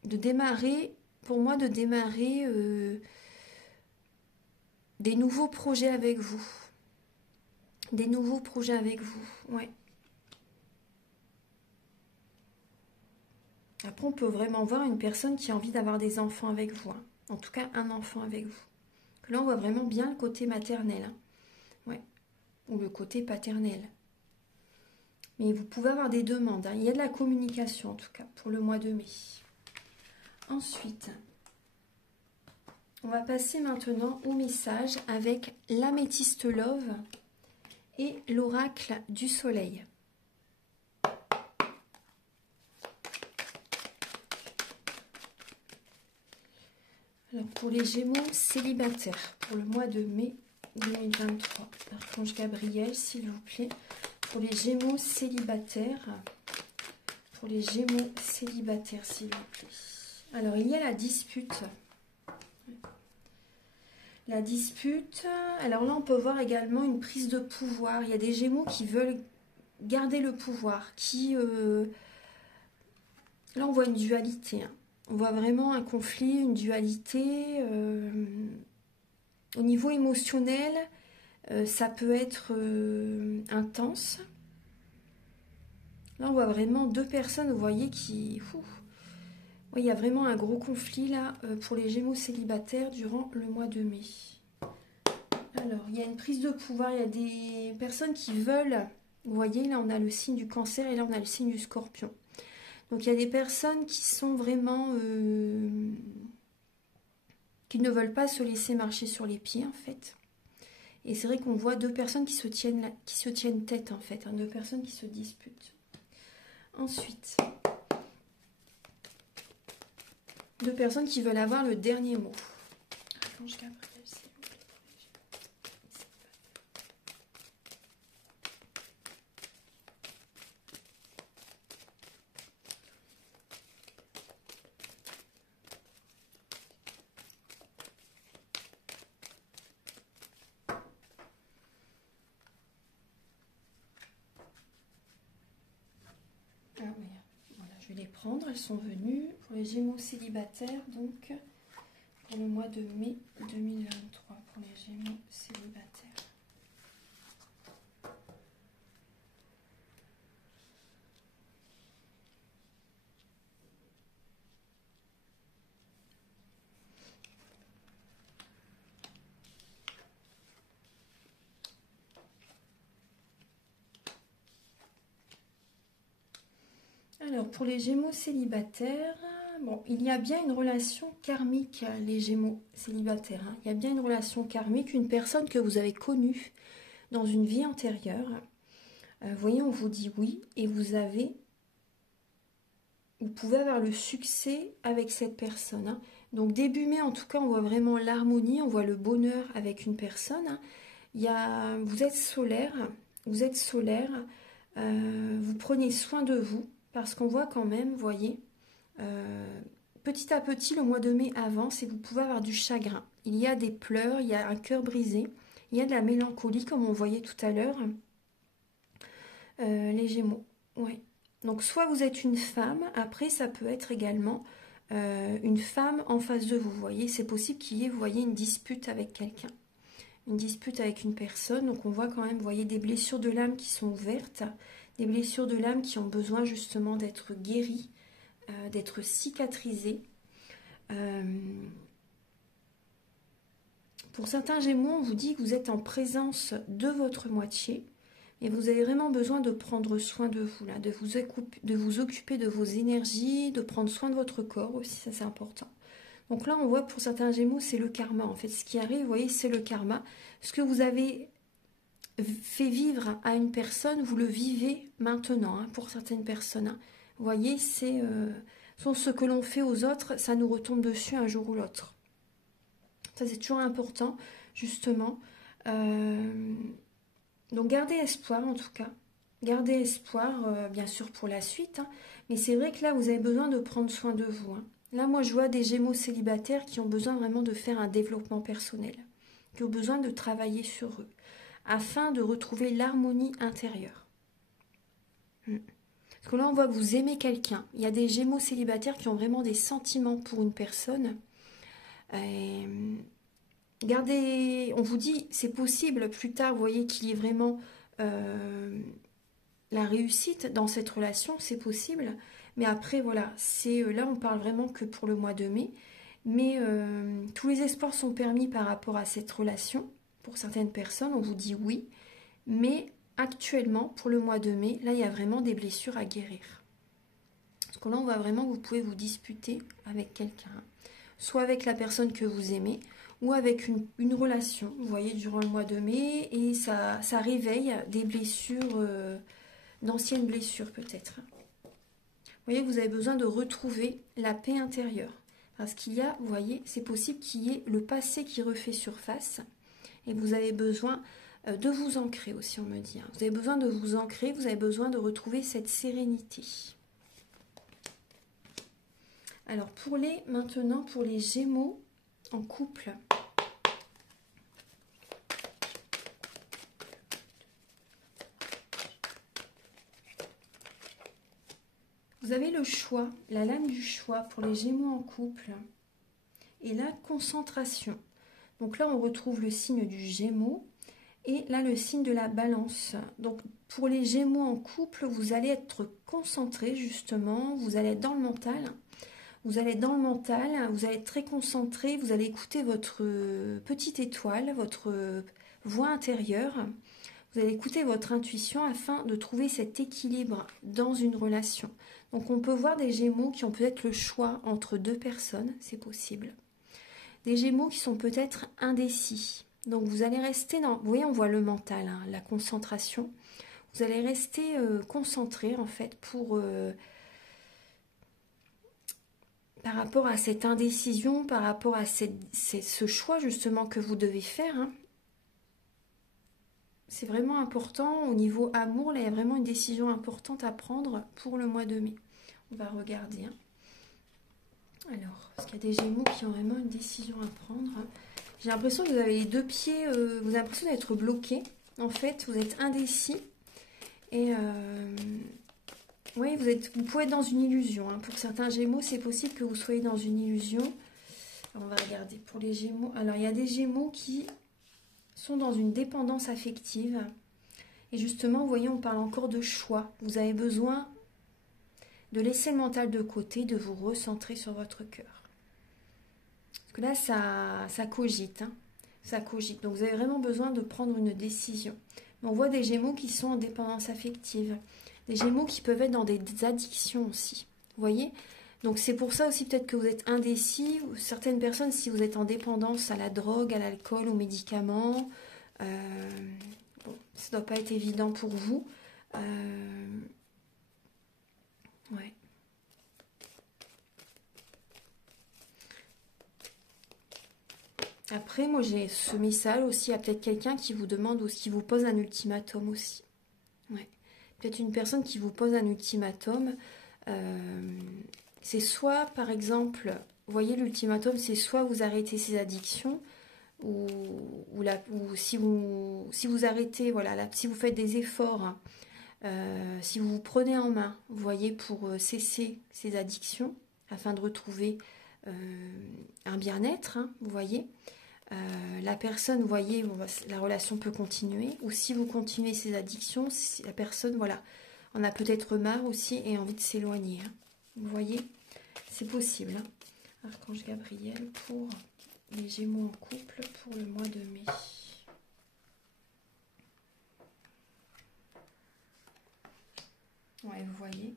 démarrer. Pour moi, de démarrer des nouveaux projets avec vous. Des nouveaux projets avec vous, ouais. Après, on peut vraiment voir une personne qui a envie d'avoir des enfants avec vous. Hein. En tout cas, un enfant avec vous. Là, on voit vraiment bien le côté maternel. Hein. Ouais. Ou le côté paternel. Mais vous pouvez avoir des demandes. Hein. Il y a de la communication, en tout cas, pour le mois de mai. Ensuite, on va passer maintenant au message avec l'améthyste love et l'oracle du soleil. Alors pour les Gémeaux célibataires, pour le mois de mai 2023, Archange Gabriel, s'il vous plaît. Pour les Gémeaux célibataires, s'il vous plaît. Alors il y a la dispute. La dispute, alors là on peut voir également une prise de pouvoir. Il y a des Gémeaux qui veulent garder le pouvoir, qui... Là on voit une dualité, hein. On voit vraiment un conflit, une dualité. Au niveau émotionnel, ça peut être intense. Là, on voit vraiment deux personnes, vous voyez, qui... Oui, il y a vraiment un gros conflit, là, pour les Gémeaux célibataires durant le mois de mai. Alors, il y a une prise de pouvoir, il y a des personnes qui veulent... Vous voyez, là, on a le signe du Cancer et là, on a le signe du Scorpion. Donc, il y a des personnes qui sont vraiment... qui ne veulent pas se laisser marcher sur les pieds, en fait. Et c'est vrai qu'on voit deux personnes qui se tiennent tête, en fait. Hein, deux personnes qui se disputent. Ensuite, deux personnes qui veulent avoir le dernier mot. Archange Gabriel, s'il vous plaît. Ah oui, voilà, je vais les prendre, elles sont venues pour les Gémeaux célibataires, donc pour le mois de mai 2023, pour les Gémeaux célibataires. Alors, pour les Gémeaux célibataires, bon, il y a bien une relation karmique, les Gémeaux célibataires. Hein. Il y a bien une relation karmique, une personne que vous avez connue dans une vie antérieure. Vous voyez, on vous dit oui et vous pouvez avoir le succès avec cette personne. Hein. Donc, début mai, en tout cas, on voit vraiment l'harmonie, on voit le bonheur avec une personne. Hein. Vous êtes solaire, vous prenez soin de vous. Parce qu'on voit quand même, vous voyez, petit à petit, le mois de mai avance et vous pouvez avoir du chagrin. Il y a des pleurs, il y a un cœur brisé, il y a de la mélancolie, comme on voyait tout à l'heure. Les Gémeaux, ouais. Donc, soit vous êtes une femme, après, ça peut être également une femme en face de vous, vous voyez. C'est possible qu'il y ait, vous voyez, une dispute avec quelqu'un. Une dispute avec une personne. Donc, on voit quand même, vous voyez, des blessures de l'âme qui sont ouvertes. Des blessures de l'âme qui ont besoin justement d'être guéries, d'être cicatrisées. Pour certains Gémeaux, on vous dit que vous êtes en présence de votre moitié, et vous avez vraiment besoin de prendre soin de vous, là, de vous occuper de vos énergies, de prendre soin de votre corps aussi, ça c'est important. Donc là, on voit pour certains Gémeaux, c'est le karma. En fait, ce qui arrive, vous voyez, c'est le karma. Ce que vous avez fait vivre à une personne, vous le vivez maintenant, hein, pour certaines personnes. Hein. Vous voyez, c'est ce que l'on fait aux autres, ça nous retombe dessus un jour ou l'autre. Ça, c'est toujours important, justement. Donc, gardez espoir, en tout cas. Gardez espoir, bien sûr, pour la suite. Hein. Mais c'est vrai que là, vous avez besoin de prendre soin de vous. Hein. Là, moi, je vois des Gémeaux célibataires qui ont besoin vraiment de faire un développement personnel, qui ont besoin de travailler sur eux, afin de retrouver l'harmonie intérieure. Parce que là, on voit que vous aimez quelqu'un. Il y a des Gémeaux célibataires qui ont vraiment des sentiments pour une personne. Gardez, on vous dit, c'est possible plus tard, vous voyez qu'il y ait vraiment la réussite dans cette relation, c'est possible. Mais après, voilà, là, on parle vraiment que pour le mois de mai. Mais tous les espoirs sont permis par rapport à cette relation. Pour certaines personnes, on vous dit oui. Mais actuellement, pour le mois de mai, là, il y a vraiment des blessures à guérir. Parce que là, on voit vraiment que vous pouvez vous disputer avec quelqu'un. Soit avec la personne que vous aimez, ou avec une relation, vous voyez, durant le mois de mai. Et ça réveille des blessures, d'anciennes blessures peut-être. Vous voyez, vous avez besoin de retrouver la paix intérieure. Parce qu'il y a, vous voyez, c'est possible qu'il y ait le passé qui refait surface. Et vous avez besoin de vous ancrer aussi, on me dit. Vous avez besoin de vous ancrer, vous avez besoin de retrouver cette sérénité. Alors, maintenant, pour les Gémeaux en couple. Vous avez le choix, la lame du choix pour les Gémeaux en couple et la concentration. Donc là, on retrouve le signe du Gémeaux Et là, le signe de la balance. Donc, pour les Gémeaux en couple, vous allez être concentré, justement. Vous allez être dans le mental. Vous allez être dans le mental. Vous allez être très concentré. Vous allez écouter votre petite étoile, votre voix intérieure. Vous allez écouter votre intuition afin de trouver cet équilibre dans une relation. Donc, on peut voir des Gémeaux qui ont peut-être le choix entre deux personnes. C'est possible. Des Gémeaux qui sont peut-être indécis. Donc vous allez rester dans... Vous voyez, on voit le mental, hein, la concentration. Vous allez rester concentré, en fait, par rapport à cette indécision, par rapport à ce choix, justement, que vous devez faire. Hein. C'est vraiment important. Au niveau amour, là, il y a vraiment une décision importante à prendre pour le mois de mai. On va regarder. Hein. Alors, parce qu'il y a des Gémeaux qui ont vraiment une décision à prendre. J'ai l'impression que vous avez les deux pieds, vous avez l'impression d'être bloqué. En fait, vous êtes indécis. Et oui, vous pouvez être dans une illusion. Hein. Pour certains Gémeaux, c'est possible que vous soyez dans une illusion. Alors, on va regarder pour les Gémeaux. Alors, il y a des Gémeaux qui sont dans une dépendance affective. Et justement, vous voyez, on parle encore de choix. Vous avez besoin de laisser le mental de côté, de vous recentrer sur votre cœur. Parce que là, ça cogite. Hein. Ça cogite. Donc, vous avez vraiment besoin de prendre une décision. Mais on voit des Gémeaux qui sont en dépendance affective. Des Gémeaux qui peuvent être dans des addictions aussi. Vous voyez? Donc, c'est pour ça aussi peut-être que vous êtes indécis. Ou certaines personnes, si vous êtes en dépendance à la drogue, à l'alcool, aux médicaments, bon, ça ne doit pas être évident pour vous. Ouais. Après, moi, j'ai ce message aussi. Il y a peut-être quelqu'un qui vous demande ou qui vous pose un ultimatum aussi. Ouais. Peut-être une personne qui vous pose un ultimatum. C'est soit, par exemple, vous voyez, l'ultimatum, c'est soit vous arrêtez ces addictions, ou si vous arrêtez, voilà, si vous faites des efforts, hein, si vous vous prenez en main, vous voyez, pour cesser ces addictions, afin de retrouver un bien-être, hein, vous voyez, la personne, vous voyez, la relation peut continuer, ou si vous continuez ces addictions, la personne, voilà, en a peut-être marre aussi et envie de s'éloigner. Hein. Vous voyez, c'est possible. Hein. Archange Gabriel pour les Gémeaux en couple pour le mois de mai. Ouais, vous voyez,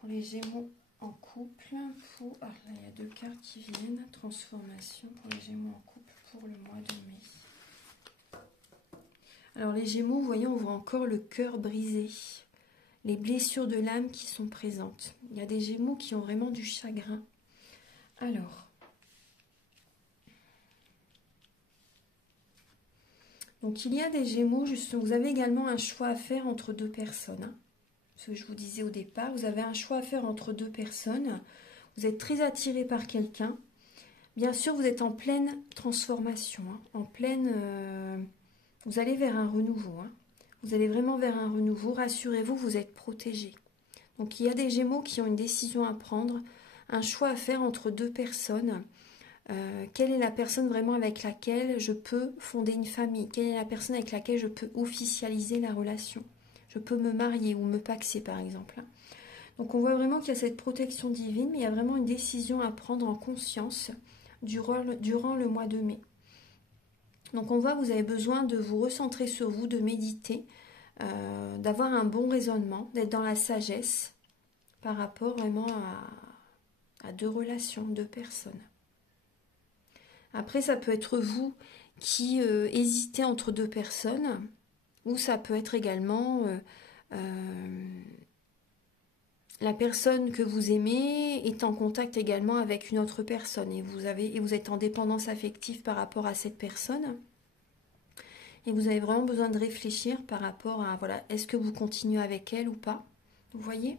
pour les Gémeaux en couple, pour... Ah, là, il y a deux cartes qui viennent. Transformation pour les Gémeaux en couple pour le mois de mai. Alors, les Gémeaux, vous voyez, on voit encore le cœur brisé. Les blessures de l'âme qui sont présentes. Il y a des Gémeaux qui ont vraiment du chagrin. Alors, donc il y a des Gémeaux, justement, vous avez également un choix à faire entre deux personnes. Hein. Ce que je vous disais au départ, vous avez un choix à faire entre deux personnes. Vous êtes très attiré par quelqu'un. Bien sûr, vous êtes en pleine transformation, hein, en pleine... vous allez vers un renouveau. Hein. Vous allez vraiment vers un renouveau. Rassurez-vous, vous êtes protégé. Donc, il y a des Gémeaux qui ont une décision à prendre, un choix à faire entre deux personnes. Quelle est la personne vraiment avec laquelle je peux fonder une famille? Quelle est la personne avec laquelle je peux officialiser la relation? Je peux me marier ou me paxer, par exemple. Hein. Donc, on voit vraiment qu'il y a cette protection divine, mais il y a vraiment une décision à prendre en conscience durant le mois de mai. Donc on voit que vous avez besoin de vous recentrer sur vous, de méditer, d'avoir un bon raisonnement, d'être dans la sagesse par rapport vraiment à deux relations, deux personnes. Après, ça peut être vous qui hésitez entre deux personnes, ou ça peut être également la personne que vous aimez est en contact également avec une autre personne et vous êtes en dépendance affective par rapport à cette personne. Et vous avez vraiment besoin de réfléchir par rapport à, voilà, est-ce que vous continuez avec elle ou pas? Vous voyez,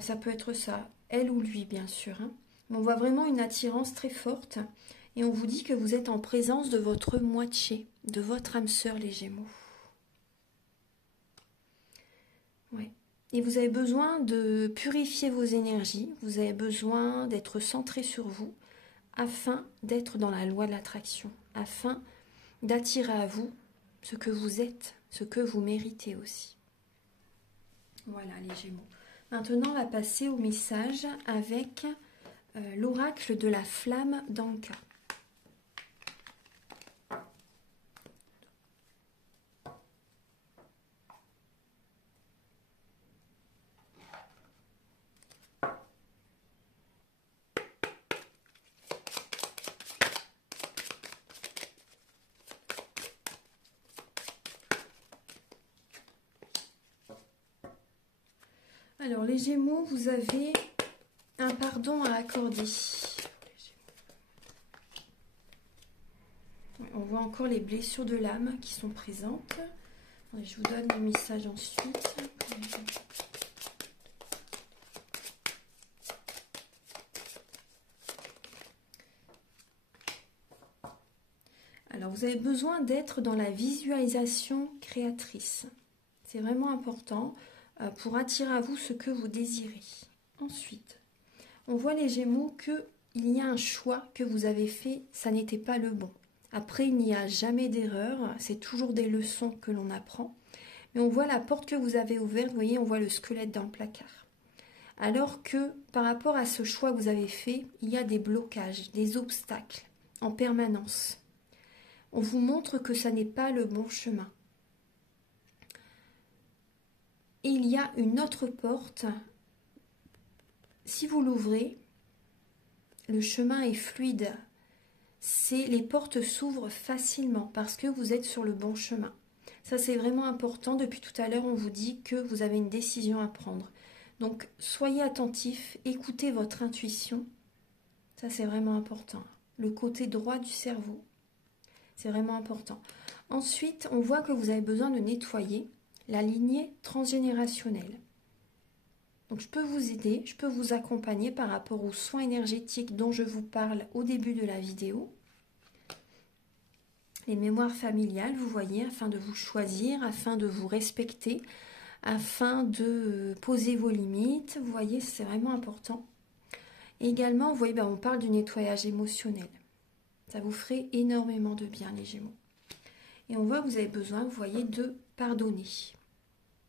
ça peut être ça, elle ou lui, bien sûr. Hein. Mais on voit vraiment une attirance très forte et on vous dit que vous êtes en présence de votre moitié, de votre âme sœur, les Gémeaux. Ouais. Et vous avez besoin de purifier vos énergies, vous avez besoin d'être centré sur vous afin d'être dans la loi de l'attraction, afin d'attirer à vous ce que vous êtes, ce que vous méritez aussi. Voilà les Gémeaux. Maintenant, on va passer au message avec l'oracle de la flamme d'Anka. Alors les Gémeaux, vous avez un pardon à accorder. On voit encore les blessures de l'âme qui sont présentes. Je vous donne le message ensuite. Alors vous avez besoin d'être dans la visualisation créatrice. C'est vraiment important pour attirer à vous ce que vous désirez. Ensuite, on voit les Gémeaux qu'il y a un choix que vous avez fait, ça n'était pas le bon. Après, il n'y a jamais d'erreur, c'est toujours des leçons que l'on apprend. Mais on voit la porte que vous avez ouverte, vous voyez, on voit le squelette dans le placard. Alors que par rapport à ce choix que vous avez fait, il y a des blocages, des obstacles en permanence. On vous montre que ça n'est pas le bon chemin. Et il y a une autre porte. Si vous l'ouvrez, le chemin est fluide. Les portes s'ouvrent facilement parce que vous êtes sur le bon chemin. Ça, c'est vraiment important. Depuis tout à l'heure, on vous dit que vous avez une décision à prendre. Donc, soyez attentifs, écoutez votre intuition. Ça, c'est vraiment important. Le côté droit du cerveau, c'est vraiment important. Ensuite, on voit que vous avez besoin de nettoyer la lignée transgénérationnelle. Donc, je peux vous aider, je peux vous accompagner par rapport aux soins énergétiques dont je vous parle au début de la vidéo. Les mémoires familiales, vous voyez, afin de vous choisir, afin de vous respecter, afin de poser vos limites. Vous voyez, c'est vraiment important. Et également, vous voyez, on parle du nettoyage émotionnel. Ça vous ferait énormément de bien, les Gémeaux. Et on voit que vous avez besoin, vous voyez, de pardonner.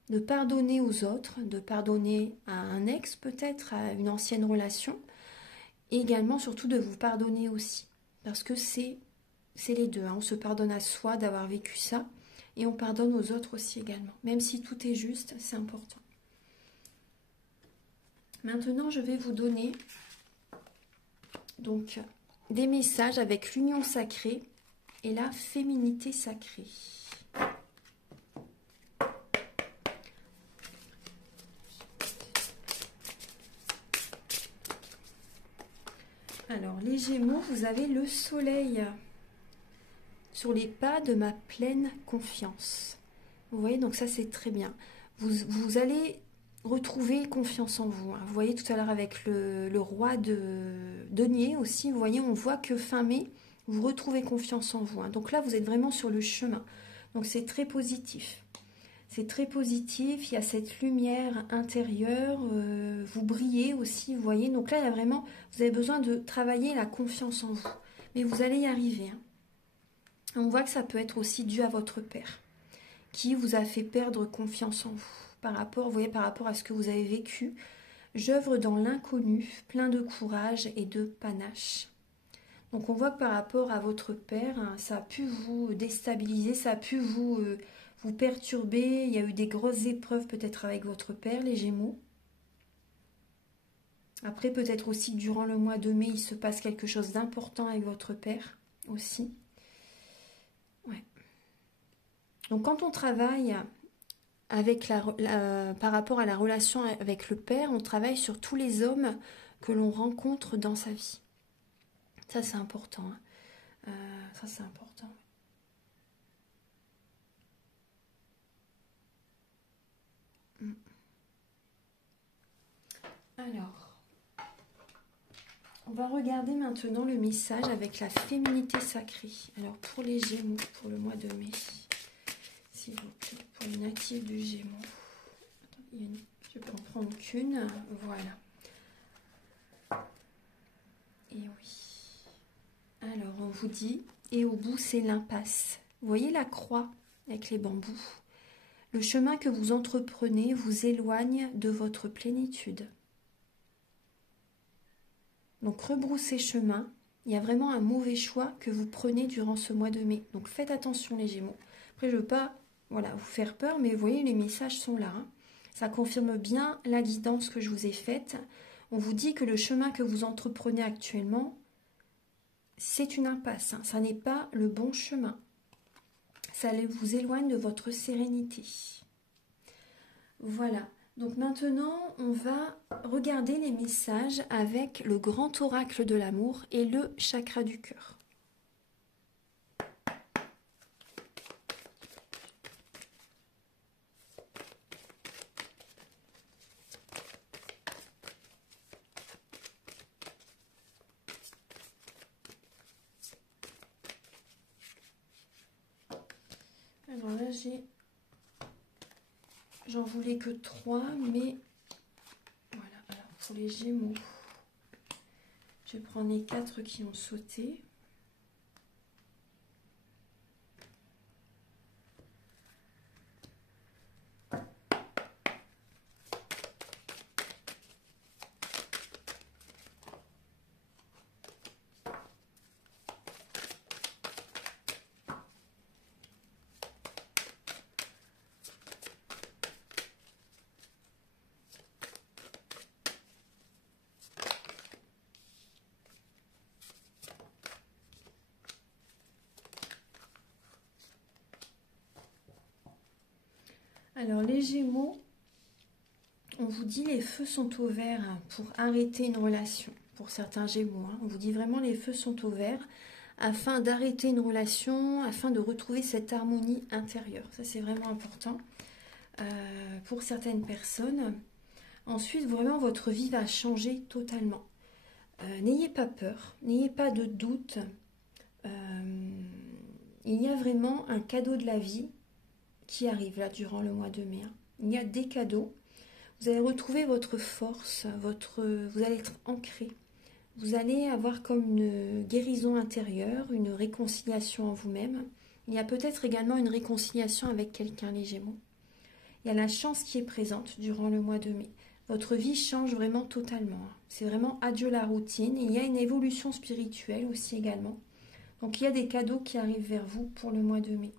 De pardonner aux autres, de pardonner à un ex peut-être, à une ancienne relation. Et également, surtout, de vous pardonner aussi. Parce que c'est les deux. On se pardonne à soi d'avoir vécu ça. Et on pardonne aux autres aussi également. Même si tout est juste, c'est important. Maintenant, je vais vous donner donc des messages avec l'union sacrée et la féminité sacrée. Alors, les Gémeaux, vous avez le soleil sur les pas de ma pleine confiance. Vous voyez, donc ça, c'est très bien. Vous allez retrouver confiance en vous. Vous voyez tout à l'heure avec le roi de denier aussi, vous voyez, on voit que fin mai, vous retrouvez confiance en vous. Donc là, vous êtes vraiment sur le chemin. Donc c'est très positif. C'est très positif, il y a cette lumière intérieure, vous brillez aussi, vous voyez. Donc là, il y a vraiment, vous avez besoin de travailler la confiance en vous. Mais vous allez y arriver. On voit que ça peut être aussi dû à votre père, qui vous a fait perdre confiance en vous. Par rapport, vous voyez, par rapport à ce que vous avez vécu. J'œuvre dans l'inconnu, plein de courage et de panache. Donc on voit que par rapport à votre père, ça a pu vous déstabiliser, ça a pu vous perturber. Il y a eu des grosses épreuves peut-être avec votre père, les Gémeaux. Après, peut-être aussi durant le mois de mai, il se passe quelque chose d'important avec votre père aussi. Ouais. Donc quand on travaille avec par rapport à la relation avec le père, on travaille sur tous les hommes que l'on rencontre dans sa vie. Ça, c'est important. Ça, c'est important. Alors, on va regarder maintenant le message avec la féminité sacrée. Alors, pour les Gémeaux, pour le mois de mai, s'il vous plaît, pour les natifs du Gémeaux. Je peux en prendre qu'une. Voilà. Et oui. Alors, on vous dit, et au bout, c'est l'impasse. Vous voyez la croix avec les bambous. Le chemin que vous entreprenez vous éloigne de votre plénitude. Donc rebroussez chemin. Il y a vraiment un mauvais choix que vous prenez durant ce mois de mai. Donc faites attention les Gémeaux. Après je ne veux pas vous faire peur, mais vous voyez les messages sont là. Ça confirme bien la guidance que je vous ai faite. On vous dit que le chemin que vous entreprenez actuellement, c'est une impasse. Ça n'est pas le bon chemin. Ça vous éloigne de votre sérénité. Voilà. Donc maintenant, on va regarder les messages avec le grand oracle de l'amour et le chakra du cœur. Alors là, j'en voulais que 3, mais voilà. Alors pour les Gémeaux, je vais prendre les 4 qui ont sauté. Alors les Gémeaux, on vous dit les feux sont au vert pour arrêter une relation. Pour certains Gémeaux, on vous dit vraiment les feux sont au vert afin d'arrêter une relation, afin de retrouver cette harmonie intérieure. Ça c'est vraiment important pour certaines personnes. Ensuite, vraiment votre vie va changer totalement. N'ayez pas peur, n'ayez pas de doute. Il y a vraiment un cadeau de la vie qui arrive là durant le mois de mai. Il y a des cadeaux. Vous allez retrouver votre force, vous allez être ancré. Vous allez avoir comme une guérison intérieure, une réconciliation en vous-même. Il y a peut-être également une réconciliation avec quelqu'un, les Gémeaux. Il y a la chance qui est présente durant le mois de mai. Votre vie change vraiment totalement. C'est vraiment adieu la routine. Il y a une évolution spirituelle aussi également. Donc il y a des cadeaux qui arrivent vers vous pour le mois de mai.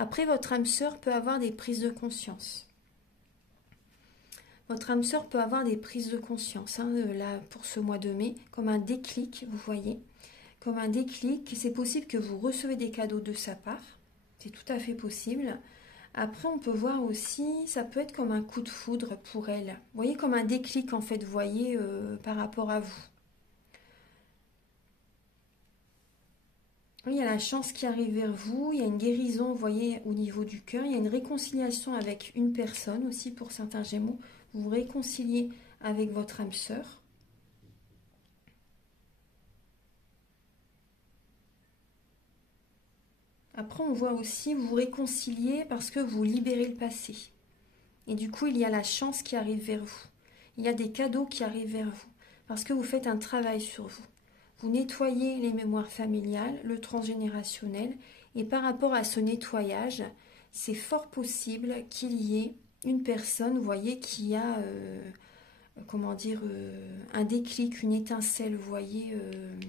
Après, votre âme sœur peut avoir des prises de conscience. Votre âme sœur peut avoir des prises de conscience, là, pour ce mois de mai, comme un déclic, vous voyez. Comme un déclic, c'est possible que vous recevez des cadeaux de sa part. C'est tout à fait possible. Après, on peut voir aussi, ça peut être comme un coup de foudre pour elle. Vous voyez, comme un déclic, en fait, vous voyez, par rapport à vous. Il y a la chance qui arrive vers vous, il y a une guérison, vous voyez, au niveau du cœur, il y a une réconciliation avec une personne aussi pour certains Gémeaux. Vous vous réconciliez avec votre âme sœur. Après, on voit aussi vous réconcilier parce que vous libérez le passé. Et du coup, il y a la chance qui arrive vers vous. Il y a des cadeaux qui arrivent vers vous parce que vous faites un travail sur vous. Vous nettoyez les mémoires familiales, le transgénérationnel, et par rapport à ce nettoyage, c'est fort possible qu'il y ait une personne, vous voyez, qui a, comment dire, un déclic, une étincelle, vous voyez,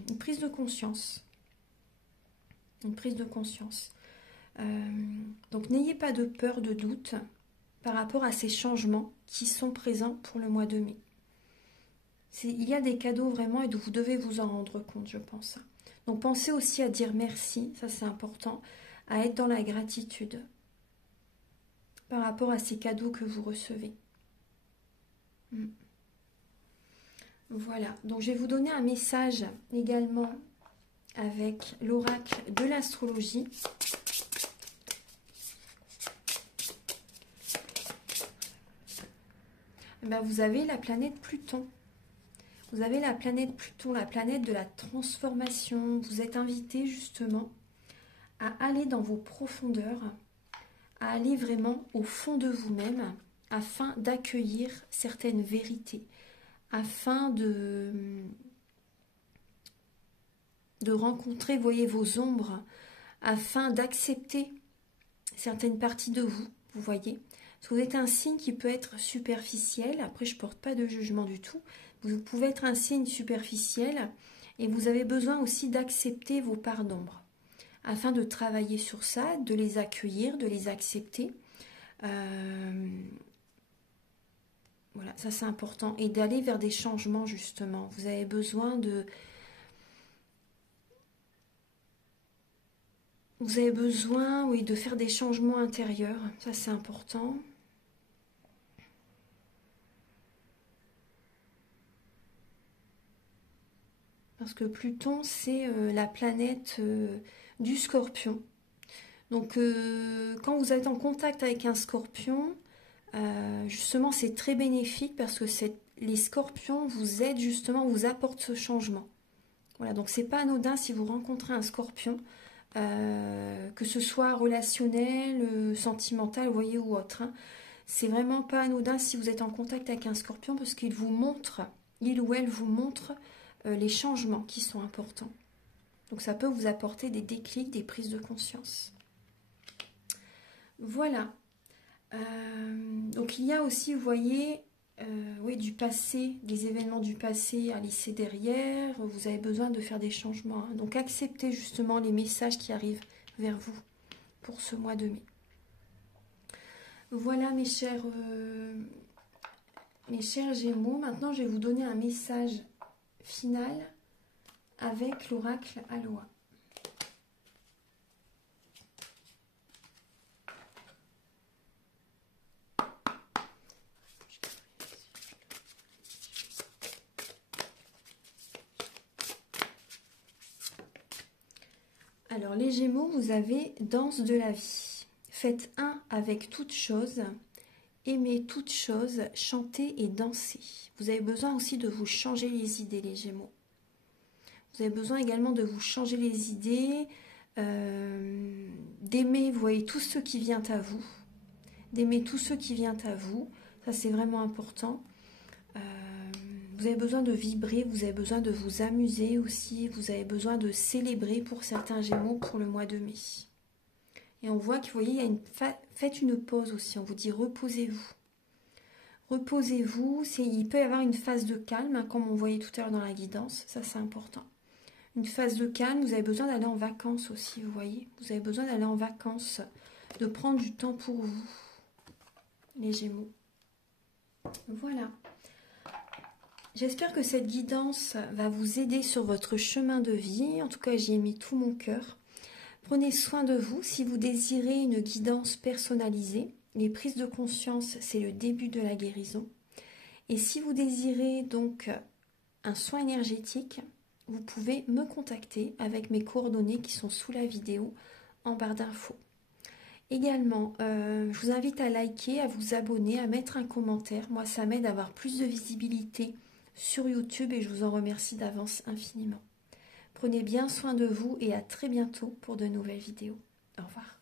une prise de conscience. Une prise de conscience. Donc n'ayez pas de peur, de doute par rapport à ces changements qui sont présents pour le mois de mai. Il y a des cadeaux vraiment et vous devez vous en rendre compte, je pense. Donc pensez aussi à dire merci, ça c'est important, à être dans la gratitude par rapport à ces cadeaux que vous recevez. Voilà, donc je vais vous donner un message également avec l'oracle de l'astrologie. Ben, vous avez la planète Pluton. Vous avez la planète Pluton, la planète de la transformation. Vous êtes invité justement à aller dans vos profondeurs, à aller vraiment au fond de vous-même afin d'accueillir certaines vérités, afin de rencontrer, voyez, vos ombres, afin d'accepter certaines parties de vous, vous voyez. Parce que vous êtes un signe qui peut être superficiel. Après, je ne porte pas de jugement du tout. Vous pouvez être un signe superficiel et vous avez besoin aussi d'accepter vos parts d'ombre. Afin de travailler sur ça, de les accueillir, de les accepter. Voilà, ça c'est important. Et d'aller vers des changements justement. Vous avez besoin de... Vous avez besoin, oui, de faire des changements intérieurs. Ça c'est important. Parce que Pluton, c'est la planète du Scorpion. Donc, quand vous êtes en contact avec un Scorpion, justement, c'est très bénéfique parce que les Scorpions vous aident justement, vous apportent ce changement. Voilà, donc c'est pas anodin si vous rencontrez un Scorpion, que ce soit relationnel, sentimental, vous voyez, ou autre. Hein. C'est vraiment pas anodin si vous êtes en contact avec un Scorpion parce qu'il vous montre, il ou elle vous montre les changements qui sont importants. Donc ça peut vous apporter des déclics, des prises de conscience. Voilà. Donc il y a aussi, vous voyez, oui, du passé, des événements du passé à laisser derrière. Vous avez besoin de faire des changements. Hein. Donc acceptez justement les messages qui arrivent vers vous pour ce mois de mai. Voilà mes chers Gémeaux. Maintenant je vais vous donner un message final avec l'oracle Aloha. Alors les Gémeaux, vous avez danse de la vie. Faites un avec toute chose, aimez toute chose, chantez et dansez. Vous avez besoin aussi de vous changer les idées, les Gémeaux. Vous avez besoin également de vous changer les idées, d'aimer, vous voyez, tout ce qui vient à vous. D'aimer tout ce qui vient à vous. Ça, c'est vraiment important. Vous avez besoin de vibrer, vous avez besoin de vous amuser aussi. Vous avez besoin de célébrer pour certains Gémeaux pour le mois de mai. Et on voit que, vous voyez, il y a faites une pause aussi. On vous dit reposez-vous. Reposez-vous. Il peut y avoir une phase de calme, hein, comme on voyait tout à l'heure dans la guidance. Ça, c'est important. Une phase de calme, vous avez besoin d'aller en vacances aussi, vous voyez. Vous avez besoin d'aller en vacances, de prendre du temps pour vous, les Gémeaux. Voilà. J'espère que cette guidance va vous aider sur votre chemin de vie. En tout cas, j'y ai mis tout mon cœur. Prenez soin de vous. Si vous désirez une guidance personnalisée, les prises de conscience, c'est le début de la guérison. Et si vous désirez donc un soin énergétique, vous pouvez me contacter avec mes coordonnées qui sont sous la vidéo en barre d'infos. Également, je vous invite à liker, à vous abonner, à mettre un commentaire. Moi, ça m'aide à avoir plus de visibilité sur YouTube et je vous en remercie d'avance infiniment. Prenez bien soin de vous et à très bientôt pour de nouvelles vidéos. Au revoir.